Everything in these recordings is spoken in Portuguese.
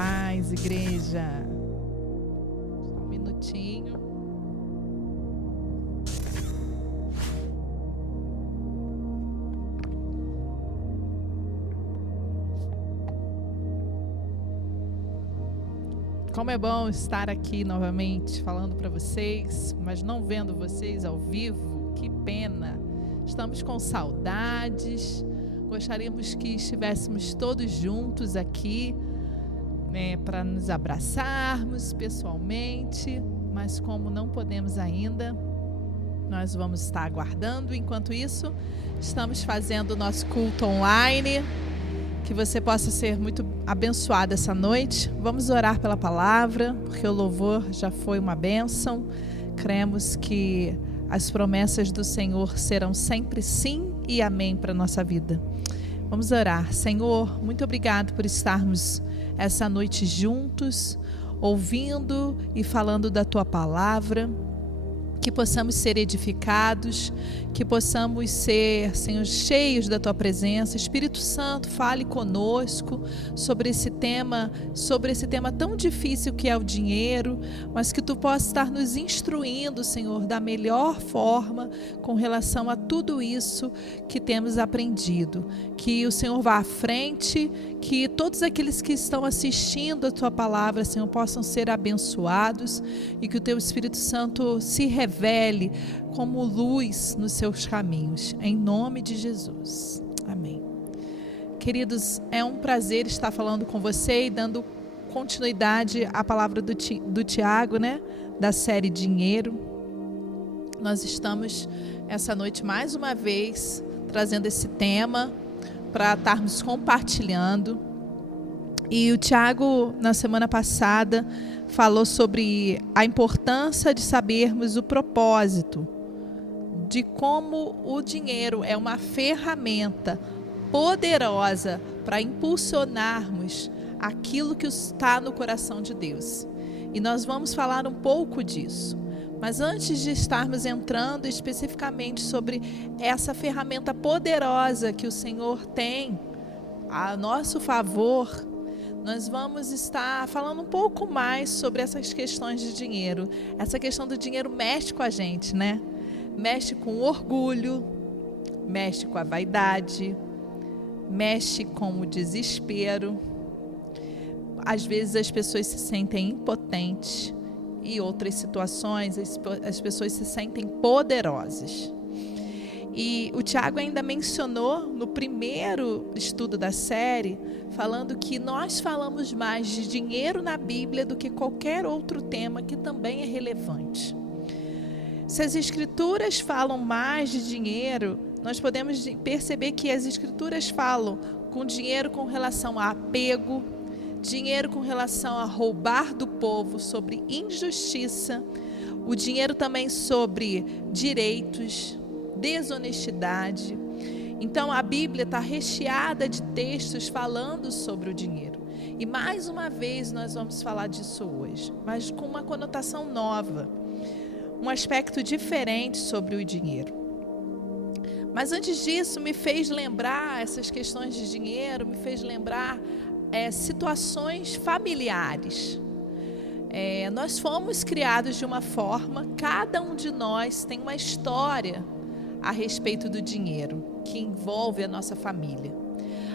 paz, igreja. Só um minutinho. Como é bom estar aqui novamente falando para vocês, mas não vendo vocês ao vivo. Que pena. Estamos com saudades. Gostaríamos que estivéssemos todos juntos aqui, né, para nos abraçarmos pessoalmente, mas como não podemos ainda, nós vamos estar aguardando. Enquanto isso, estamos fazendo o nosso culto online. Que você possa ser muito abençoado essa noite. Vamos orar pela palavra, porque o louvor já foi uma bênção. Cremos que as promessas do Senhor serão sempre sim e amém para a nossa vida. Vamos orar. Senhor, muito obrigado por estarmos essa noite juntos, ouvindo e falando da Tua palavra. Que possamos ser edificados, que possamos ser, Senhor, cheios da Tua presença. Espírito Santo, fale conosco sobre esse tema tão difícil que é o dinheiro, mas que Tu possa estar nos instruindo, Senhor, da melhor forma com relação a tudo isso que temos aprendido. Que o Senhor vá à frente, que todos aqueles que estão assistindo a Tua palavra, Senhor, possam ser abençoados e que o Teu Espírito Santo se revele como luz nos seus caminhos, em nome de Jesus, amém. Queridos, é um prazer estar falando com você e dando continuidade à palavra do Tiago, né, da série Dinheiro. Nós estamos essa noite mais uma vez trazendo esse tema para estarmos compartilhando. E o Tiago, na semana passada, falou sobre a importância de sabermos o propósito, de como o dinheiro é uma ferramenta poderosa para impulsionarmos aquilo que está no coração de Deus. E nós vamos falar um pouco disso. Mas antes de estarmos entrando especificamente sobre essa ferramenta poderosa que o Senhor tem a nosso favor, nós vamos estar falando um pouco mais sobre essas questões de dinheiro. Essa questão do dinheiro mexe com a gente, né? Mexe com o orgulho, mexe com a vaidade, mexe com o desespero. Às vezes as pessoas se sentem impotentes e outras situações as pessoas se sentem poderosas. E o Tiago ainda mencionou no primeiro estudo da série, falando que nós falamos mais de dinheiro na Bíblia do que qualquer outro tema que também é relevante. Se as Escrituras falam mais de dinheiro, nós podemos perceber que as Escrituras falam com dinheiro com relação a apego, dinheiro com relação a roubar do povo, sobre injustiça, o dinheiro também sobre direitos, desonestidade. Então a Bíblia está recheada de textos falando sobre o dinheiro. E mais uma vez nós vamos falar disso hoje, mas com uma conotação nova, um aspecto diferente sobre o dinheiro. Mas antes disso, me fez lembrar essas questões de dinheiro, me fez lembrar situações familiares. Nós fomos criados de uma forma, cada um de nós tem uma história a respeito do dinheiro, que envolve a nossa família.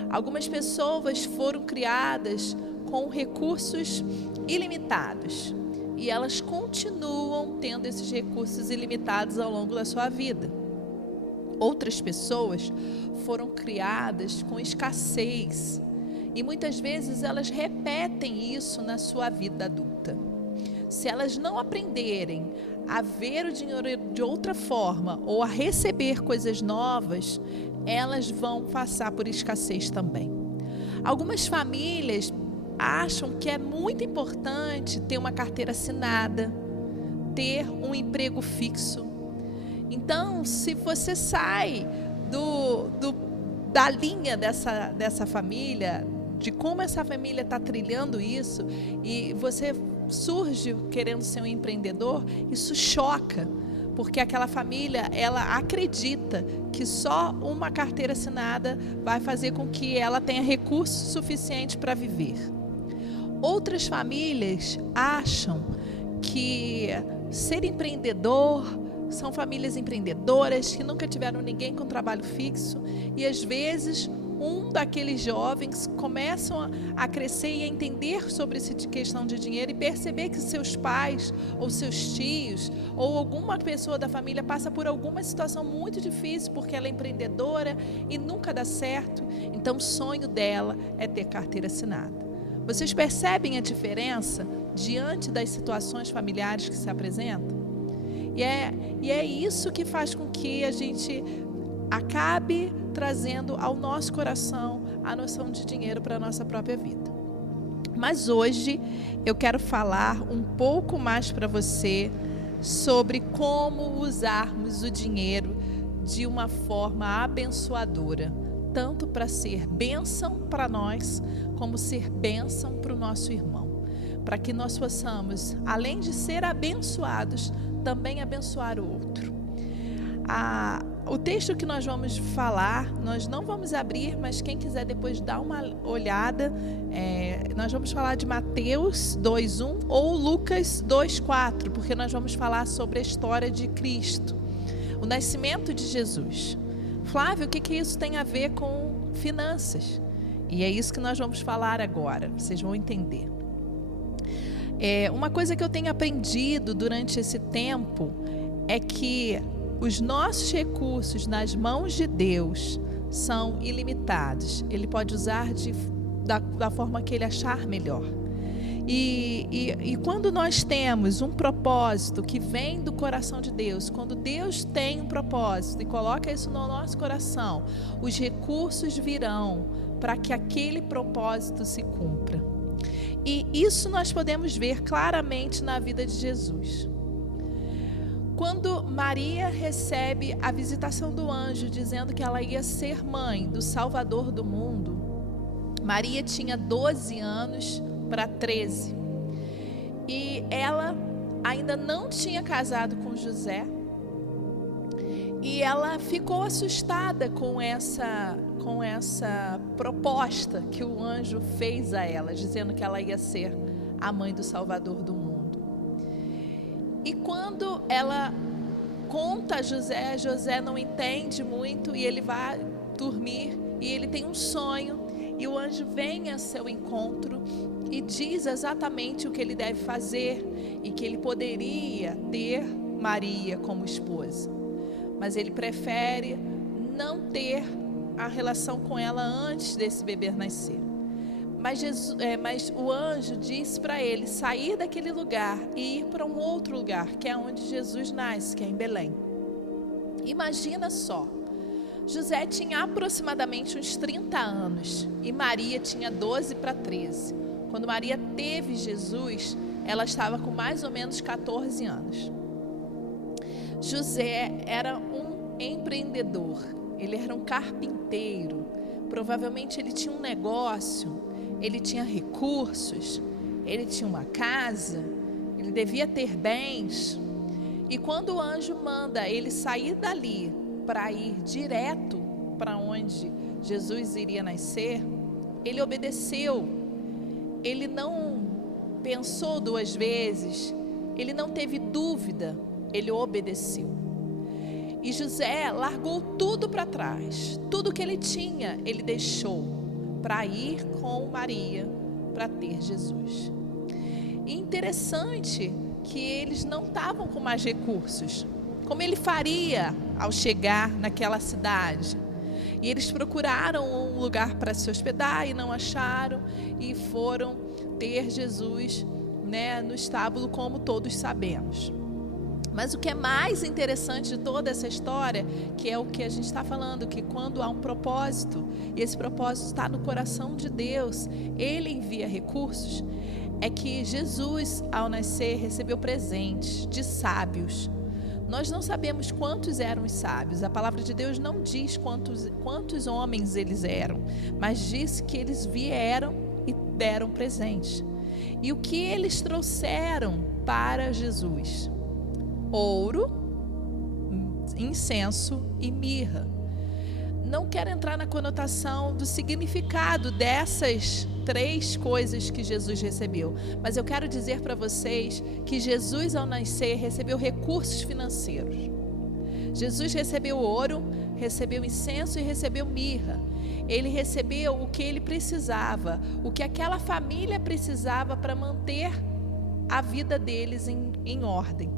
Algumas pessoas foram criadas com recursos ilimitados e elas continuam tendo esses recursos ilimitados ao longo da sua vida. Outras pessoas foram criadas com escassez e muitas vezes elas repetem isso na sua vida adulta. Se elas não aprenderem a ver o dinheiro de outra forma ou a receber coisas novas, elas vão passar por escassez também. Algumas famílias acham que é muito importante ter uma carteira assinada, ter um emprego fixo. Então, se você sai da linha dessa família, de como essa família está trilhando isso, e você surge querendo ser um empreendedor, isso choca, porque aquela família, ela acredita que só uma carteira assinada vai fazer com que ela tenha recursos suficientes para viver. Outras famílias acham que ser empreendedor, são famílias empreendedoras que nunca tiveram ninguém com trabalho fixo, e às vezes um daqueles jovens começam a crescer e a entender sobre essa questão de dinheiro e perceber que seus pais ou seus tios ou alguma pessoa da família passa por alguma situação muito difícil porque ela é empreendedora e nunca dá certo. Então o sonho dela é ter carteira assinada. Vocês percebem a diferença diante das situações familiares que se apresentam? E é isso que faz com que a gente acabe trazendo ao nosso coração a noção de dinheiro para a nossa própria vida. Mas hoje eu quero falar um pouco mais para você sobre como usarmos o dinheiro de uma forma abençoadora, tanto para ser bênção para nós, como ser bênção para o nosso irmão, para que nós possamos, além de ser abençoados, também abençoar o outro. O texto que nós vamos falar, nós não vamos abrir, mas quem quiser depois dar uma olhada, nós vamos falar de Mateus 2:1 ou Lucas 2:4, porque nós vamos falar sobre a história de Cristo, o nascimento de Jesus. Flávio, o que isso tem a ver com finanças? E é isso que nós vamos falar agora, vocês vão entender. Uma coisa que eu tenho aprendido durante esse tempo é que os nossos recursos nas mãos de Deus são ilimitados. Ele pode usar da forma que Ele achar melhor. E quando nós temos um propósito que vem do coração de Deus, quando Deus tem um propósito e coloca isso no nosso coração, os recursos virão para que aquele propósito se cumpra. E isso nós podemos ver claramente na vida de Jesus. Quando Maria recebe a visitação do anjo dizendo que ela ia ser mãe do Salvador do mundo, Maria tinha 12 anos para 13. E ela ainda não tinha casado com José. E ela ficou assustada com essa proposta que o anjo fez a ela, dizendo que ela ia ser a mãe do Salvador do mundo. E quando ela conta a José, José não entende muito e ele vai dormir e ele tem um sonho e o anjo vem a seu encontro e diz exatamente o que ele deve fazer e que ele poderia ter Maria como esposa. Mas ele prefere não ter a relação com ela antes desse bebê nascer. Mas o anjo disse para ele sair daquele lugar e ir para um outro lugar, que é onde Jesus nasce, que é em Belém. Imagina só, José tinha aproximadamente uns 30 anos e Maria tinha 12 para 13. Quando Maria teve Jesus, ela estava com mais ou menos 14 anos. José era um empreendedor, ele era um carpinteiro, provavelmente ele tinha um negócio, ele tinha recursos, ele tinha uma casa, ele devia ter bens. E quando o anjo manda ele sair dali para ir direto para onde Jesus iria nascer, ele obedeceu. Ele não pensou duas vezes, ele não teve dúvida, ele obedeceu. E José largou tudo para trás, tudo que ele tinha, ele deixou para ir com Maria para ter Jesus. E interessante que eles não estavam com mais recursos. Como ele faria ao chegar naquela cidade? E eles procuraram um lugar para se hospedar e não acharam e foram ter Jesus, no estábulo, como todos sabemos. Mas o que é mais interessante de toda essa história, que é o que a gente está falando, que quando há um propósito, e esse propósito está no coração de Deus, Ele envia recursos, é que Jesus, ao nascer, recebeu presentes de sábios. Nós não sabemos quantos eram os sábios, a palavra de Deus não diz quantos homens eles eram, mas diz que eles vieram e deram presentes. E o que eles trouxeram para Jesus? Ouro, incenso e mirra. Não quero entrar na conotação do significado 3 coisas que Jesus recebeu. Mas eu quero dizer para vocês que Jesus, ao nascer, recebeu recursos financeiros. Jesus recebeu ouro, recebeu incenso e recebeu mirra. Ele recebeu o que ele precisava, o que aquela família precisava para manter a vida deles em ordem.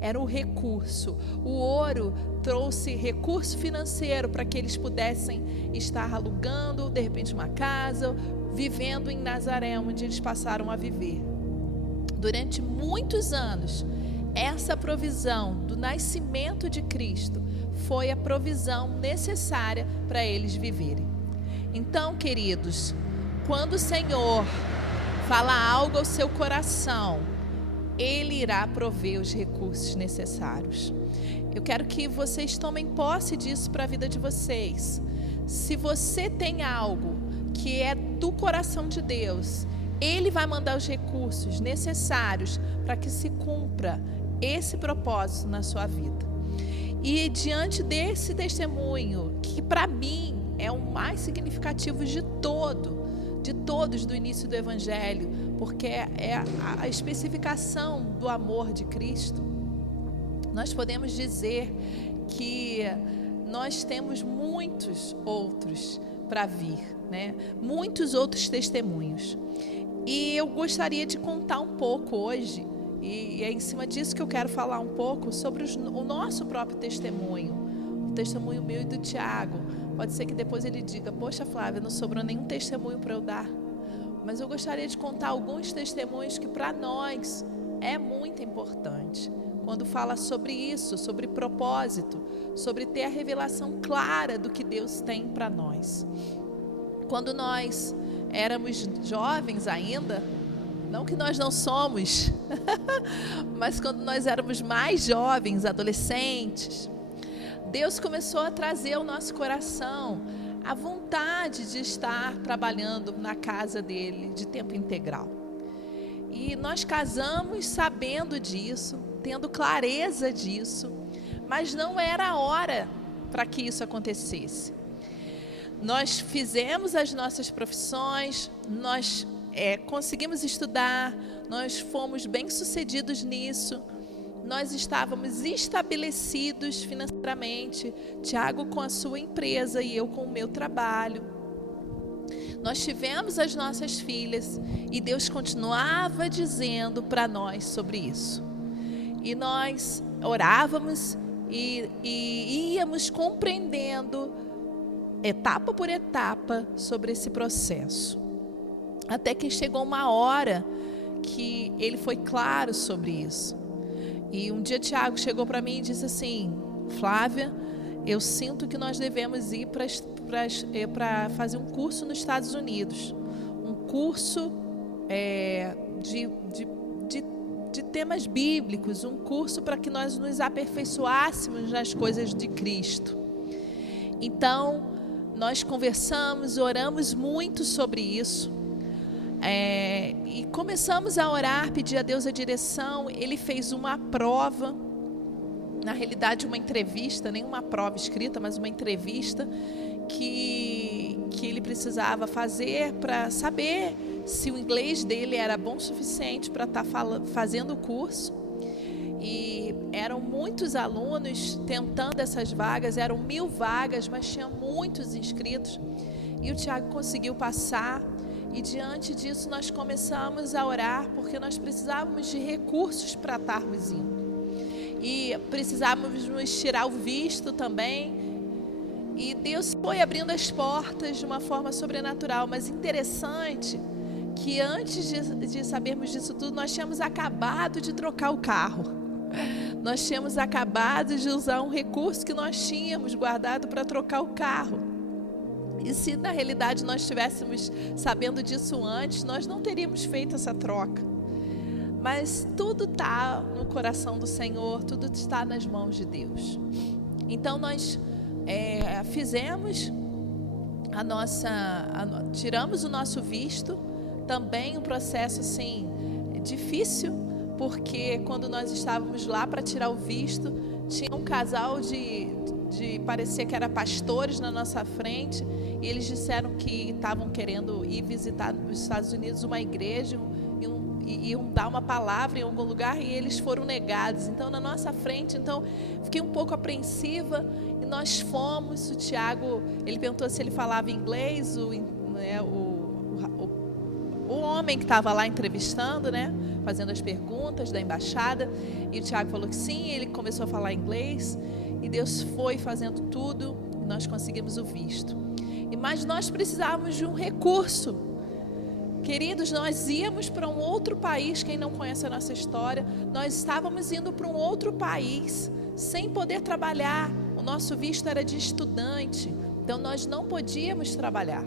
Era o recurso. O ouro trouxe recurso financeiro para que eles pudessem estar alugando, de repente, uma casa, vivendo em Nazaré, onde eles passaram a viver. Durante muitos anos, essa provisão do nascimento de Cristo foi a provisão necessária para eles viverem. Então, queridos, quando o Senhor fala algo ao seu coração, Ele irá prover os recursos necessários. Eu quero que vocês tomem posse disso para a vida de vocês. Se você tem algo que é do coração de Deus, Ele vai mandar os recursos necessários para que se cumpra esse propósito na sua vida. E diante desse testemunho, que para mim é o mais significativo de todos do início do Evangelho, porque é a especificação do amor de Cristo, nós podemos dizer que nós temos muitos outros para vir, né? Muitos outros testemunhos. E eu gostaria de contar um pouco hoje, e é em cima disso que eu quero falar um pouco sobre o nosso próprio testemunho, o testemunho meu e do Tiago. Pode ser que depois ele diga: poxa, Flávia, não sobrou nenhum testemunho para eu dar. Mas eu gostaria de contar alguns testemunhos que para nós é muito importante. Quando fala sobre isso, sobre propósito, sobre ter a revelação clara do que Deus tem para nós. Quando nós éramos jovens ainda, não que nós não somos, mas quando nós éramos mais jovens, adolescentes, Deus começou a trazer ao nosso coração a vontade de estar trabalhando na casa dele de tempo integral. E nós casamos sabendo disso, tendo clareza disso, mas não era a hora para que isso acontecesse. Nós fizemos as nossas profissões, nós conseguimos estudar, nós fomos bem-sucedidos nisso, nós estávamos estabelecidos financeiramente, Tiago com a sua empresa e eu com o meu trabalho. Nós tivemos as nossas filhas e Deus continuava dizendo para nós sobre isso. E nós orávamos e íamos compreendendo etapa por etapa sobre esse processo. Até que chegou uma hora que ele foi claro sobre isso. E um dia Tiago chegou para mim e disse assim: Flávia, eu sinto que nós devemos ir para fazer um curso nos Estados Unidos. Um curso de temas bíblicos, um curso para que nós nos aperfeiçoássemos nas coisas de Cristo. Então, nós conversamos, oramos muito sobre isso. E começamos a orar, pedir a Deus a direção. Ele fez uma prova, na realidade uma entrevista, nem uma prova escrita, mas uma entrevista que ele precisava fazer para saber se o inglês dele era bom o suficiente para estar fazendo o curso. E eram muitos alunos tentando essas vagas, eram 1000 vagas, mas tinha muitos inscritos. E o Tiago conseguiu passar. E diante disso nós começamos a orar, porque nós precisávamos de recursos para estarmos indo. E precisávamos nos tirar o visto também. E Deus foi abrindo as portas de uma forma sobrenatural. Mas interessante que antes de sabermos disso tudo, nós tínhamos acabado de trocar o carro. Nós tínhamos acabado de usar um recurso que nós tínhamos guardado para trocar o carro. E se na realidade nós estivéssemos sabendo disso antes, nós não teríamos feito essa troca. Mas tudo está no coração do Senhor, tudo está nas mãos de Deus. Então nós fizemos tiramos o nosso visto, também um processo assim difícil, porque quando nós estávamos lá para tirar o visto, tinha um casal de parecer que era pastores na nossa frente, e eles disseram que estavam querendo ir visitar nos Estados Unidos uma igreja e iam dar uma palavra em algum lugar, e eles foram negados. Então, na nossa frente, fiquei um pouco apreensiva, e nós fomos. O Tiago, ele perguntou se ele falava inglês, o homem que estava lá entrevistando, né, fazendo as perguntas da embaixada, e o Tiago falou que sim. Ele começou a falar inglês, e Deus foi fazendo tudo, e nós conseguimos o visto. Mas nós precisávamos de um recurso. Queridos, nós íamos para um outro país. Quem não conhece a nossa história, nós estávamos indo para um outro país sem poder trabalhar. O nosso visto era de estudante, então nós não podíamos trabalhar.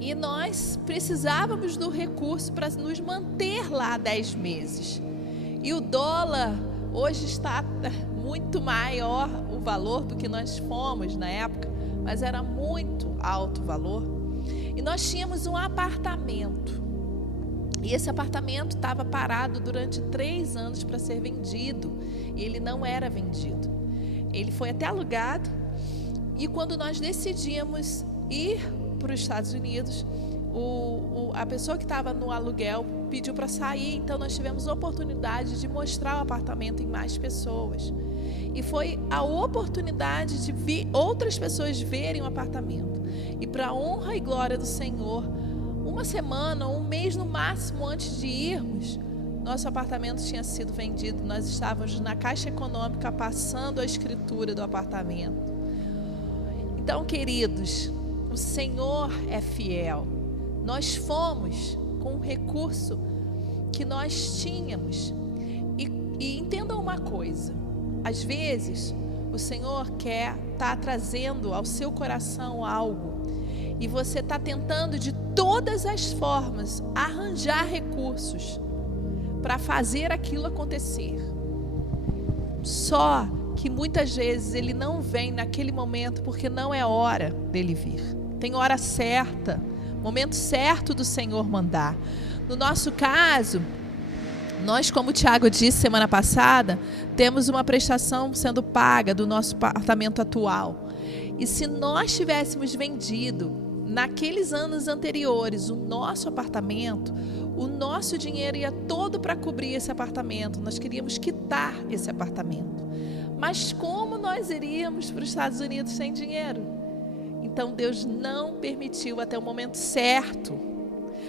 E nós precisávamos do recurso para nos manter lá 10 meses. E o dólar hoje está muito maior o valor do que nós fomos na época, mas era muito alto o valor. E nós tínhamos um apartamento. E esse apartamento estava parado durante 3 anos para ser vendido. E ele não era vendido. Ele foi até alugado. E quando nós decidimos ir para os Estados Unidos, a pessoa que estava no aluguel pediu para sair. Então nós tivemos a oportunidade de mostrar o apartamento em mais pessoas. E foi a oportunidade de outras pessoas verem o apartamento. E para a honra e glória do Senhor, uma semana, um mês no máximo antes de irmos, nosso apartamento tinha sido vendido. Nós estávamos na Caixa Econômica passando a escritura do apartamento. Então, queridos, o Senhor é fiel. Nós fomos com o recurso que nós tínhamos. E entendam uma coisa: às vezes o Senhor quer estar trazendo ao seu coração algo, e você está tentando de todas as formas arranjar recursos para fazer aquilo acontecer. Só que muitas vezes ele não vem naquele momento porque não é hora dele vir. Tem hora certa, momento certo do Senhor mandar. No nosso caso, nós, como o Tiago disse semana passada, temos uma prestação sendo paga do nosso apartamento atual. E se nós tivéssemos vendido naqueles anos anteriores o nosso apartamento, o nosso dinheiro ia todo para cobrir esse apartamento. Nós queríamos quitar esse apartamento. Mas como nós iríamos para os Estados Unidos sem dinheiro? Então Deus não permitiu até o momento certo,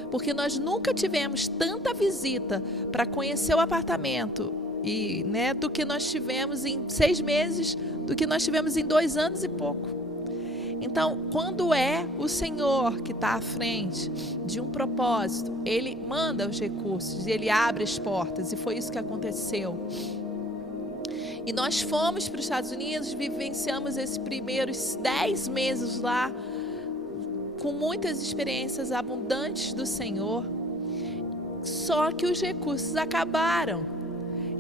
porque nós nunca tivemos tanta visita para conhecer o apartamento do que nós tivemos em 6 meses, do que nós tivemos em 2 anos e pouco. Então, quando é o Senhor que está à frente de um propósito, Ele manda os recursos, Ele abre as portas, e foi isso que aconteceu. E nós fomos para os Estados Unidos, vivenciamos esses primeiros 10 meses lá, com muitas experiências abundantes do Senhor. Só que os recursos acabaram.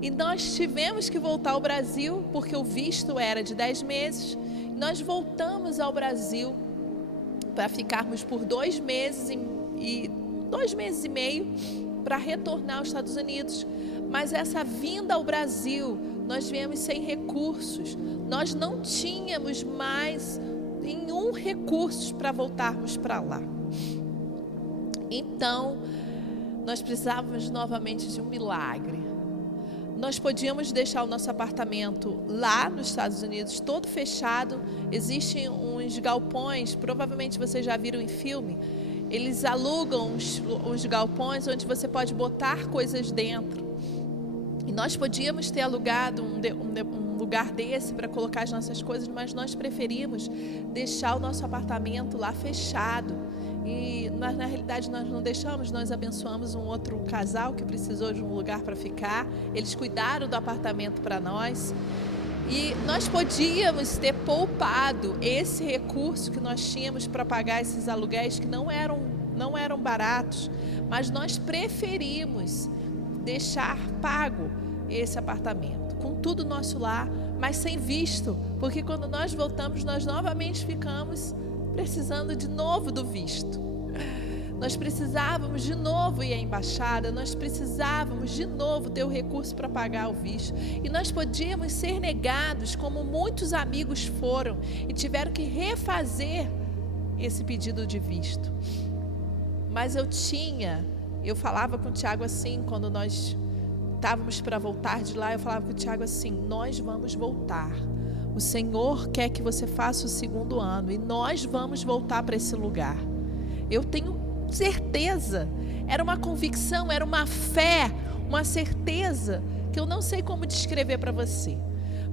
E nós tivemos que voltar ao Brasil, porque o visto era de 10 meses. Nós voltamos ao Brasil para ficarmos por 2 meses e 2 meses e meio para retornar aos Estados Unidos. Mas essa vinda ao Brasil, nós viemos sem recursos. Nós não tínhamos mais nenhum recurso para voltarmos para lá. Então, nós precisávamos novamente de um milagre. Nós podíamos deixar o nosso apartamento lá nos Estados Unidos todo fechado. Existem uns galpões, provavelmente vocês já viram em filme. Eles alugam uns galpões onde você pode botar coisas dentro. E nós podíamos ter alugado um lugar desse para colocar as nossas coisas, mas nós preferimos deixar o nosso apartamento lá fechado. E na realidade nós não deixamos, nós abençoamos um outro casal que precisou de um lugar para ficar. Eles cuidaram do apartamento para nós. E nós podíamos ter poupado esse recurso que nós tínhamos para pagar esses aluguéis que não eram baratos, mas nós preferimos deixar pago esse apartamento, com tudo nosso lá, mas sem visto, porque quando nós voltamos, nós novamente ficamos precisando de novo do visto. Nós precisávamos de novo ir à embaixada, nós precisávamos de novo ter o recurso para pagar o visto. E nós podíamos ser negados, como muitos amigos foram, e tiveram que refazer esse pedido de visto. Mas eu falava com o Tiago assim, quando nós estávamos para voltar de lá, eu falava com o Tiago assim: nós vamos voltar. O Senhor quer que você faça o 2º ano e nós vamos voltar para esse lugar. Eu tenho certeza. Era uma convicção, era uma fé, uma certeza que eu não sei como descrever para você.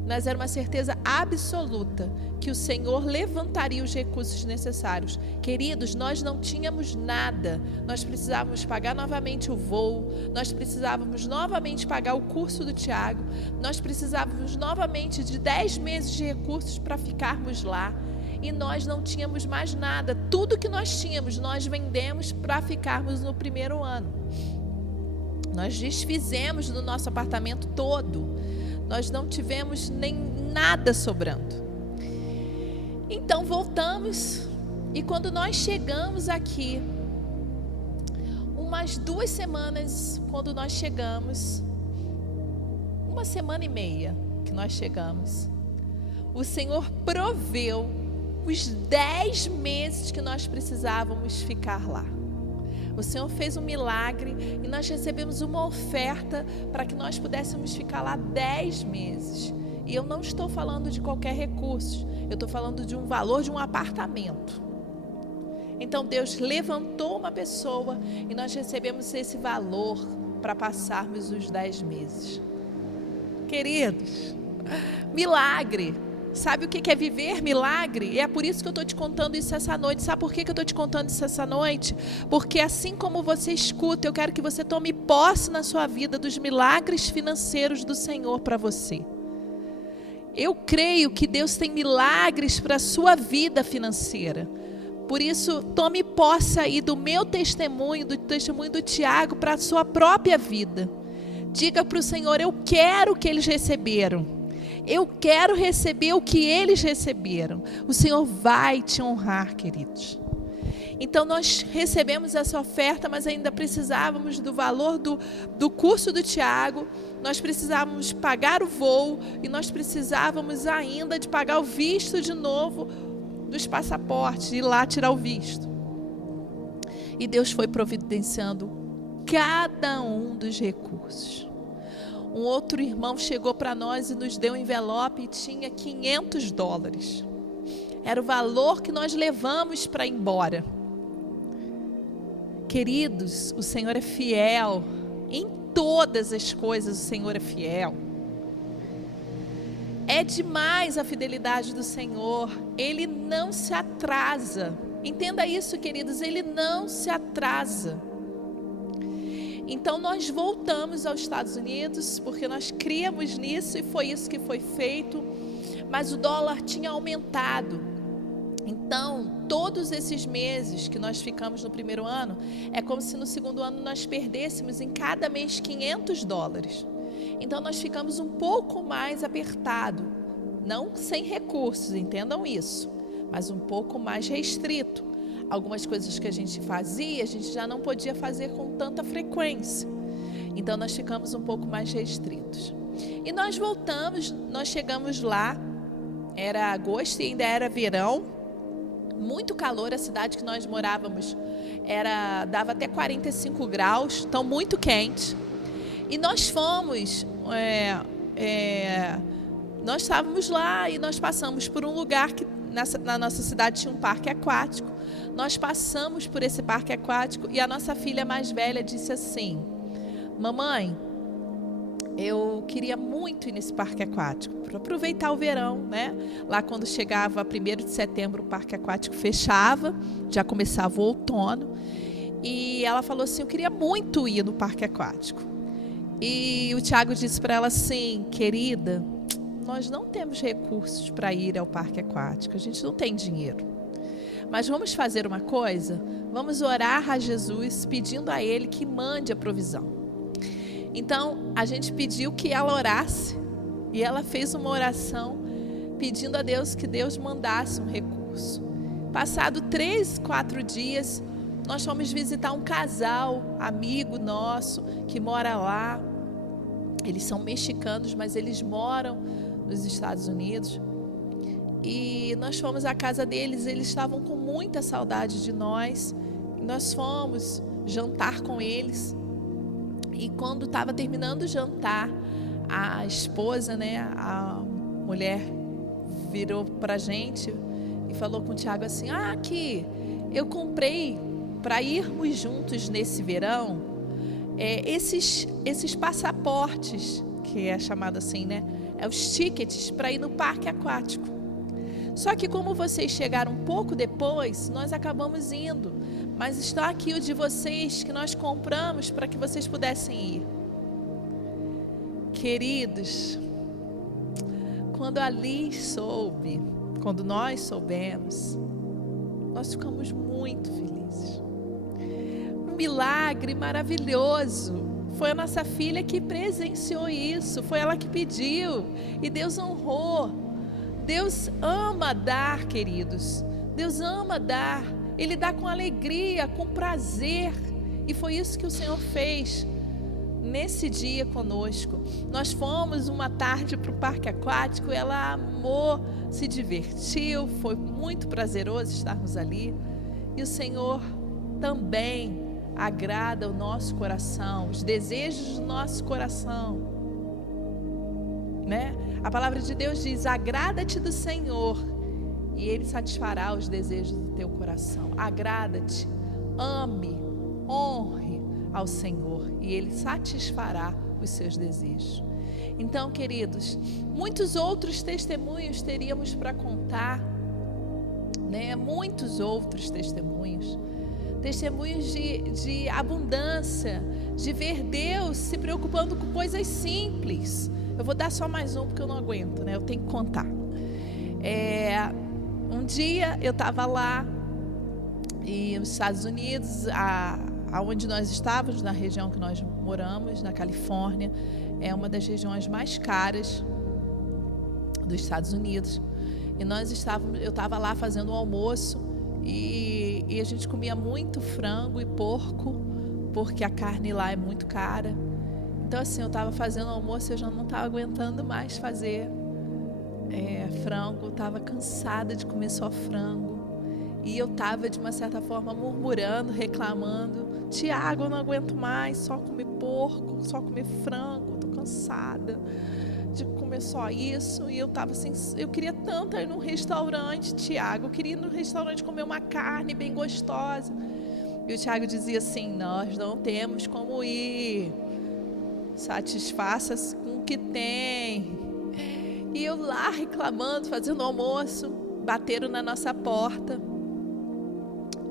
Mas era uma certeza absoluta que o Senhor levantaria os recursos necessários. Queridos, nós não tínhamos nada. Nós precisávamos pagar novamente o voo. Nós precisávamos novamente pagar o curso do Tiago. Nós precisávamos novamente de 10 meses de recursos para ficarmos lá. E nós não tínhamos mais nada. Tudo que nós tínhamos, nós vendemos para ficarmos no 1º ano. Nós desfizemos do nosso apartamento todo. Nós não tivemos nem nada sobrando. Então voltamos, e quando nós chegamos aqui, umas 2 semanas, quando nós chegamos, 1 semana e meia que nós chegamos, o Senhor proveu os 10 meses que nós precisávamos ficar lá. O Senhor fez um milagre e nós recebemos uma oferta para que nós pudéssemos ficar lá 10 meses. E eu não estou falando de qualquer recurso, eu estou falando de um valor de um apartamento. Então Deus levantou uma pessoa e nós recebemos esse valor para passarmos os 10 meses. Queridos, milagre. Sabe o que é viver milagre? E é por isso que eu estou te contando isso essa noite. Sabe por que eu estou te contando isso essa noite? Porque assim como você escuta, eu quero que você tome posse na sua vida dos milagres financeiros do Senhor para você. Eu creio que Deus tem milagres para a sua vida financeira. Por isso, tome posse aí do meu testemunho, do testemunho do Tiago para a sua própria vida. Diga para o Senhor: eu quero o que eles receberam. Eu quero receber o que eles receberam. O Senhor vai te honrar, queridos. Então nós recebemos essa oferta, mas ainda precisávamos do valor do curso do Tiago. Nós precisávamos pagar o voo e nós precisávamos ainda de pagar o visto de novo dos passaportes, ir lá tirar o visto. E Deus foi providenciando cada um dos recursos. Um outro irmão chegou para nós e nos deu um envelope e tinha $500. Era o valor que nós levamos para ir embora. Queridos, o Senhor é fiel. Em todas as coisas o Senhor é fiel. É demais a fidelidade do Senhor. Ele não se atrasa. Entenda isso, queridos. Ele não se atrasa. Então nós voltamos aos Estados Unidos, porque nós criamos nisso e foi isso que foi feito, mas o dólar tinha aumentado. Então, todos esses meses que nós ficamos no 1º ano, é como se no 2º ano nós perdêssemos em cada mês $500. Então nós ficamos um pouco mais apertado, não sem recursos, entendam isso, mas um pouco mais restrito. Algumas coisas que a gente fazia, a gente já não podia fazer com tanta frequência. Então nós ficamos um pouco mais restritos. E nós voltamos, nós chegamos lá, era agosto e ainda era verão, muito calor. A cidade que nós morávamos dava até 45 graus, então muito quente. E nós fomos, nós estávamos lá e nós passamos por um lugar que na nossa cidade tinha um parque aquático. Nós passamos por esse parque aquático e a nossa filha mais velha disse assim: mamãe, eu queria muito ir nesse parque aquático, para aproveitar o verão, né? Lá quando chegava 1º de setembro o parque aquático fechava, já começava o outono. E ela falou assim: eu queria muito ir no parque aquático. E o Tiago disse para ela assim: querida, nós não temos recursos para ir ao parque aquático, a gente não tem dinheiro. Mas vamos fazer uma coisa, vamos orar a Jesus pedindo a Ele que mande a provisão. Então a gente pediu que ela orasse e ela fez uma oração pedindo a Deus que Deus mandasse um recurso. Passado 3, 4 dias, nós fomos visitar um casal, amigo nosso, que mora lá. Eles são mexicanos, mas eles moram nos Estados Unidos. E nós fomos à casa deles, eles estavam com muita saudade de nós. Nós fomos jantar com eles. E quando estava terminando o jantar, a esposa, né, a mulher virou para a gente e falou com o Tiago assim: aqui, eu comprei para irmos juntos nesse verão esses passaportes, que é chamado assim, né? É os tickets para ir no parque aquático. Só que como vocês chegaram um pouco depois, nós acabamos indo. Mas está aqui o de vocês que nós compramos para que vocês pudessem ir. Queridos, quando a Liz soube, quando nós soubemos, nós ficamos muito felizes. Um milagre maravilhoso. Foi a nossa filha que presenciou isso, foi ela que pediu e Deus honrou. Deus ama dar, queridos. Deus ama dar. Ele dá com alegria, com prazer. E foi isso que o Senhor fez nesse dia conosco. Nós fomos uma tarde para o parque aquático, ela amou, se divertiu, foi muito prazeroso estarmos ali. E o Senhor também agrada o nosso coração, os desejos do nosso coração, né? A palavra de Deus diz: agrada-te do Senhor e Ele satisfará os desejos do teu coração. Agrada-te, ame, honre ao Senhor e Ele satisfará os seus desejos. Então, queridos, muitos outros testemunhos teríamos para contar, né? Muitos outros testemunhos de abundância, de ver Deus se preocupando com coisas simples. Eu vou dar só mais um porque eu não aguento, né? Eu tenho que contar. Um dia eu estava lá e nos Estados Unidos, aonde nós estávamos, na região que nós moramos, na Califórnia, é uma das regiões mais caras dos Estados Unidos. E eu estava lá fazendo um almoço e a gente comia muito frango e porco, porque a carne lá é muito cara. Então assim, eu estava fazendo almoço e eu já não estava aguentando mais fazer frango, eu estava cansada de comer só frango. E eu estava, de uma certa forma, murmurando, reclamando: Tiago, eu não aguento mais só comer porco, só comer frango, estou cansada de comer só isso. E eu estava assim, eu queria tanto ir num restaurante, Tiago, eu queria ir num restaurante comer uma carne bem gostosa. E o Tiago dizia assim: nós não temos como ir, satisfaça-se com o que tem. E eu lá reclamando, fazendo almoço, bateram na nossa porta.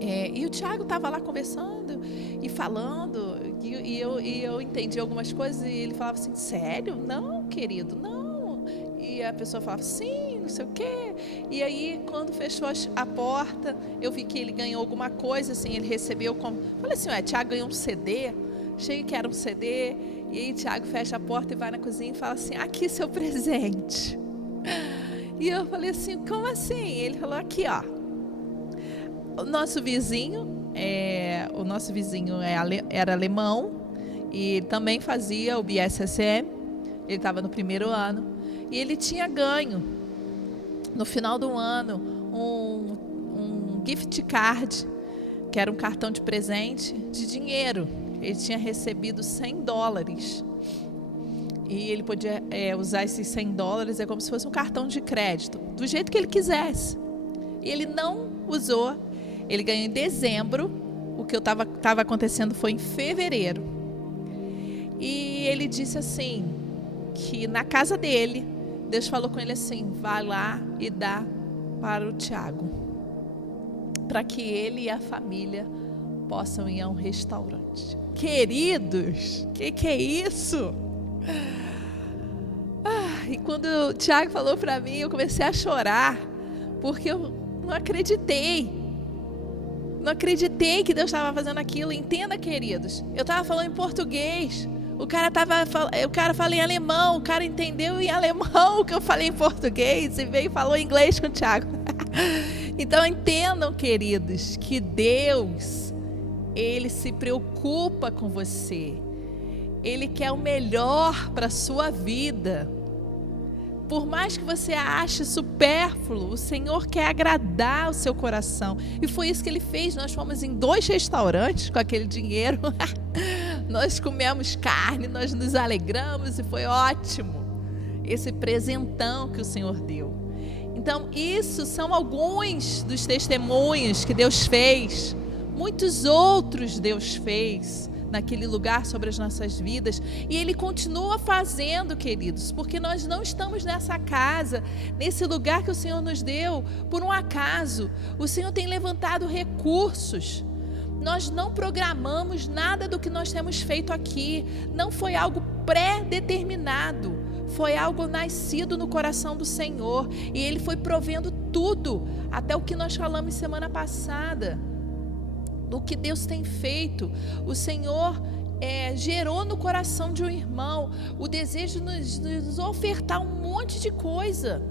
E o Tiago estava lá conversando e falando, e eu entendi algumas coisas, e ele falava assim: sério? Não, querido, não. E a pessoa falava: sim, não sei o quê. E aí, quando fechou a porta, eu vi que ele ganhou alguma coisa, assim, ele recebeu como... Falei assim: Tiago ganhou um CD, achei que era um CD. E aí Tiago fecha a porta e vai na cozinha e fala assim: aqui seu presente. E eu falei assim: como assim? Ele falou: aqui, ó. O nosso vizinho era alemão e também fazia o BSSM. Ele estava no primeiro ano e ele tinha ganho no final do ano um gift card, que era um cartão de presente de dinheiro. Ele tinha recebido $100 e ele podia usar esses $100, é como se fosse um cartão de crédito, do jeito que ele quisesse. E ele não usou. Ele ganhou em dezembro. O que estava acontecendo foi em fevereiro. E ele disse assim, que na casa dele, Deus falou com ele assim: vai lá e dá para o Tiago, para que ele e a família possam ir a um restaurante. Queridos, que é isso? E quando o Tiago falou para mim, eu comecei a chorar, porque eu não acreditei. Não acreditei que Deus estava fazendo aquilo. Entenda, queridos, eu estava falando em português, o cara fala em alemão, o cara entendeu em alemão o que eu falei em português e veio e falou em inglês com o Tiago. Então entendam, queridos, que Deus, Ele se preocupa com você. Ele quer o melhor para a sua vida. Por mais que você ache supérfluo, o Senhor quer agradar o seu coração. E foi isso que Ele fez. Nós fomos em 2 restaurantes com aquele dinheiro. Nós comemos carne, nós nos alegramos e foi ótimo. Esse presentão que o Senhor deu. Então, isso são alguns dos testemunhos que Deus fez. Muitos outros Deus fez naquele lugar sobre as nossas vidas, e Ele continua fazendo, queridos, porque nós não estamos nessa casa, nesse lugar que o Senhor nos deu por um acaso. O Senhor tem levantado recursos. Nós não programamos nada do que nós temos feito aqui, não foi algo pré-determinado, foi algo nascido no coração do Senhor, e Ele foi provendo tudo, até o que nós falamos semana passada. Do que Deus tem feito, o Senhor gerou no coração de um irmão o desejo de nos ofertar um monte de coisa.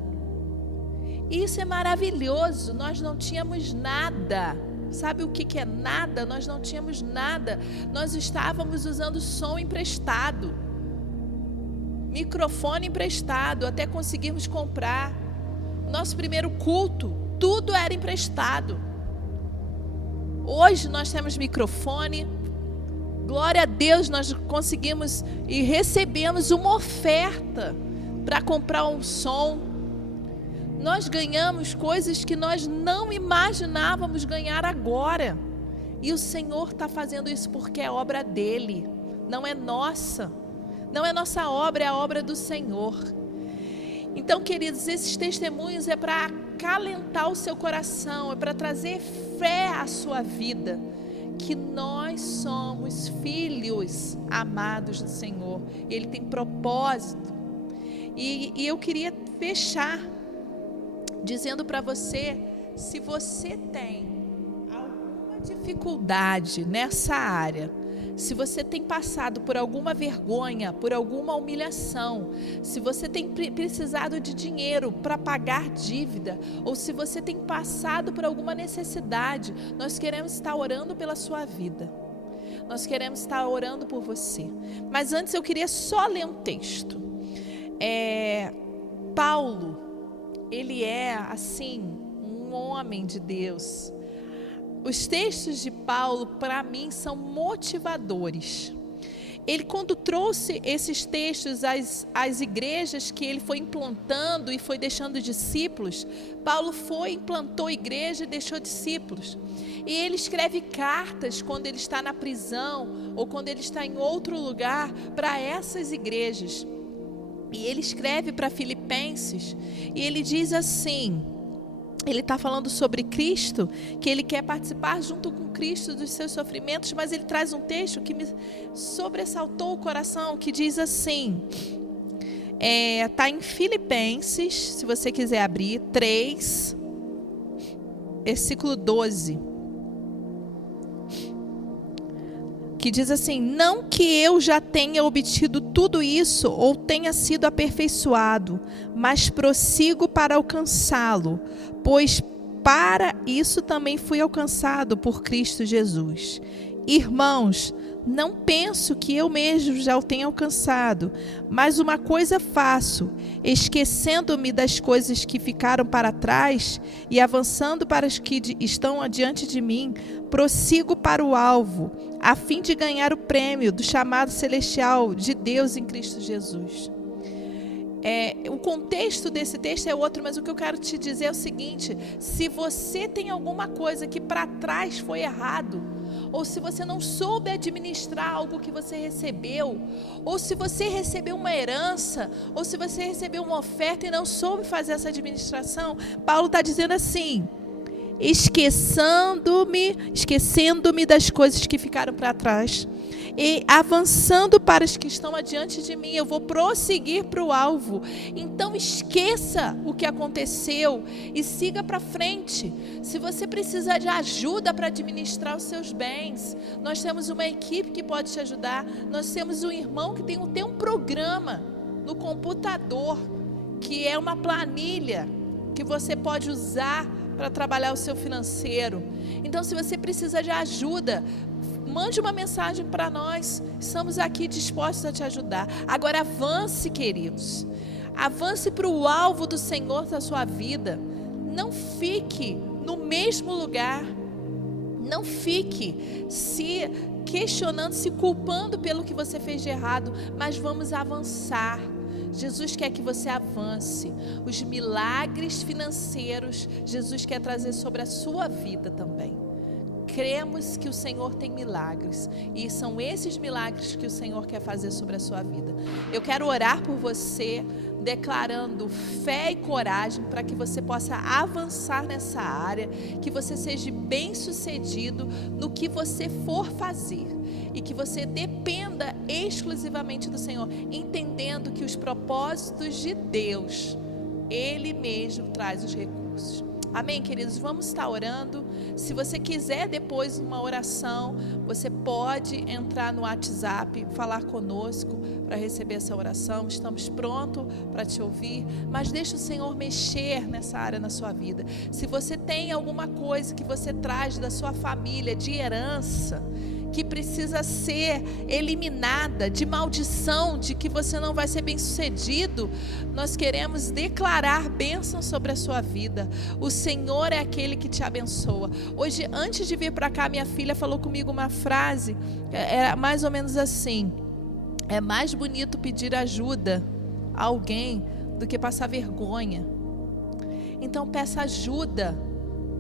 Isso é maravilhoso. Nós não tínhamos nada. Sabe o que é nada? Nós não tínhamos nada. Nós estávamos usando som emprestado, microfone emprestado, até conseguirmos comprar. Nosso primeiro culto, tudo era emprestado. Hoje nós temos microfone, glória a Deus, nós conseguimos e recebemos uma oferta para comprar um som. Nós ganhamos coisas que nós não imaginávamos ganhar agora. E o Senhor está fazendo isso porque é obra dEle, não é nossa. Não é nossa obra, é a obra do Senhor. Então, queridos, esses testemunhos é para acalentar o seu coração, é para trazer fé à sua vida, que nós somos filhos amados do Senhor. Ele tem propósito. E eu queria fechar dizendo para você, se você tem alguma dificuldade nessa área, se você tem passado por alguma vergonha, por alguma humilhação, se você tem precisado de dinheiro para pagar dívida, ou se você tem passado por alguma necessidade, nós queremos estar orando pela sua vida. Nós queremos estar orando por você. Mas antes eu queria só ler um texto. Paulo, ele é assim, um homem de Deus. Os textos de Paulo, para mim, são motivadores. Ele, quando trouxe esses textos às igrejas que ele foi implantando e foi deixando discípulos, Paulo implantou igreja e deixou discípulos. E ele escreve cartas quando ele está na prisão ou quando ele está em outro lugar para essas igrejas. E ele escreve para Filipenses e ele diz assim... Ele está falando sobre Cristo, que ele quer participar junto com Cristo dos seus sofrimentos, mas ele traz um texto que me sobressaltou o coração, que diz assim, está em Filipenses, se você quiser abrir, 3, versículo 12, que diz assim: não que eu já tenha obtido tudo isso ou tenha sido aperfeiçoado, mas prossigo para alcançá-lo, pois para isso também fui alcançado por Cristo Jesus. Irmãos, não penso que eu mesmo já o tenha alcançado, mas uma coisa faço, esquecendo-me das coisas que ficaram para trás e avançando para as que estão adiante de mim, prossigo para o alvo, a fim de ganhar o prêmio do chamado celestial de Deus em Cristo Jesus. O contexto desse texto é outro, mas o que eu quero te dizer é o seguinte: se você tem alguma coisa que para trás foi errado, ou se você não soube administrar algo que você recebeu, ou se você recebeu uma herança, ou se você recebeu uma oferta e não soube fazer essa administração, Paulo está dizendo assim: esquecendo-me das coisas que ficaram para trás e avançando para as que estão adiante de mim, eu vou prosseguir para o alvo. Então esqueça o que aconteceu e siga para frente. Se você precisar de ajuda para administrar os seus bens, nós temos uma equipe que pode te ajudar. Nós temos um irmão que tem um programa no computador, que é uma planilha que você pode usar para trabalhar o seu financeiro. Então, se você precisa de ajuda, mande uma mensagem para nós. Estamos aqui dispostos a te ajudar. Agora avance, queridos. Avance para o alvo do Senhor da sua vida. Não fique no mesmo lugar. Não fique se questionando, se culpando pelo que você fez de errado, mas vamos avançar. Jesus quer que você avance. Os milagres financeiros, Jesus quer trazer sobre a sua vida também. Cremos que o Senhor tem milagres, e são esses milagres que o Senhor quer fazer sobre a sua vida. Eu quero orar por você, declarando fé e coragem para que você possa avançar nessa área, que você seja bem-sucedido no que você for fazer, e que você dependa exclusivamente do Senhor, entendendo que os propósitos de Deus, Ele mesmo traz os recursos. Amém, queridos? Vamos estar orando. Se você quiser depois uma oração, você pode entrar no WhatsApp, falar conosco para receber essa oração. Estamos prontos para te ouvir, mas deixa o Senhor mexer nessa área na sua vida. Se você tem alguma coisa que você traz da sua família, de herança, que precisa ser eliminada, de maldição, de que você não vai ser bem-sucedido, nós queremos declarar bênção sobre a sua vida. O Senhor é aquele que te abençoa. Hoje, antes de vir para cá, minha filha falou comigo uma frase, era mais ou menos assim: é mais bonito pedir ajuda a alguém do que passar vergonha. Então peça ajuda,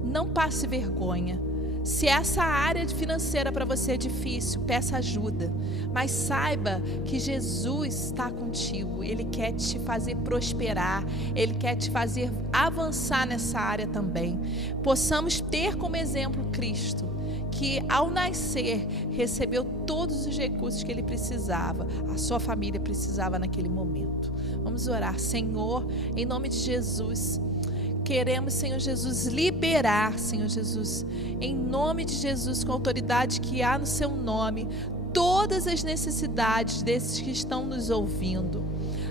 não passe vergonha. Se essa área financeira para você é difícil, peça ajuda, mas saiba que Jesus está contigo. Ele quer te fazer prosperar, Ele quer te fazer avançar nessa área também. Possamos ter como exemplo Cristo, que ao nascer recebeu todos os recursos que ele precisava, a sua família precisava naquele momento. Vamos orar. Senhor, em nome de Jesus, queremos, Senhor Jesus, liberar, Senhor Jesus, em nome de Jesus, com a autoridade que há no seu nome, todas as necessidades desses que estão nos ouvindo.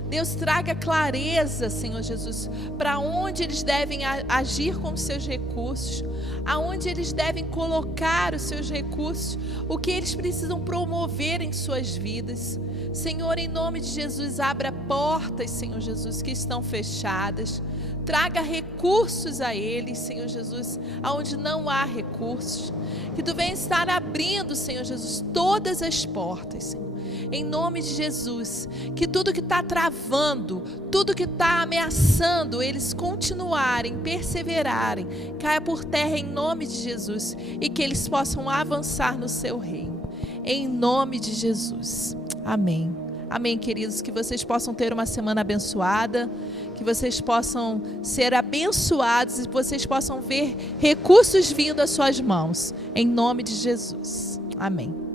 Deus, traga clareza, Senhor Jesus, para onde eles devem agir com os seus recursos, aonde eles devem colocar os seus recursos, o que eles precisam promover em suas vidas. Senhor, em nome de Jesus, abra portas, Senhor Jesus, que estão fechadas. Traga recursos a eles, Senhor Jesus, aonde não há recursos. Que Tu venha estar abrindo, Senhor Jesus, todas as portas, Senhor. Em nome de Jesus, que tudo que está travando, tudo que está ameaçando eles continuarem, perseverarem, caia por terra em nome de Jesus, e que eles possam avançar no seu reino. Em nome de Jesus. Amém. Amém, queridos, que vocês possam ter uma semana abençoada, que vocês possam ser abençoados e que vocês possam ver recursos vindo às suas mãos, em nome de Jesus. Amém.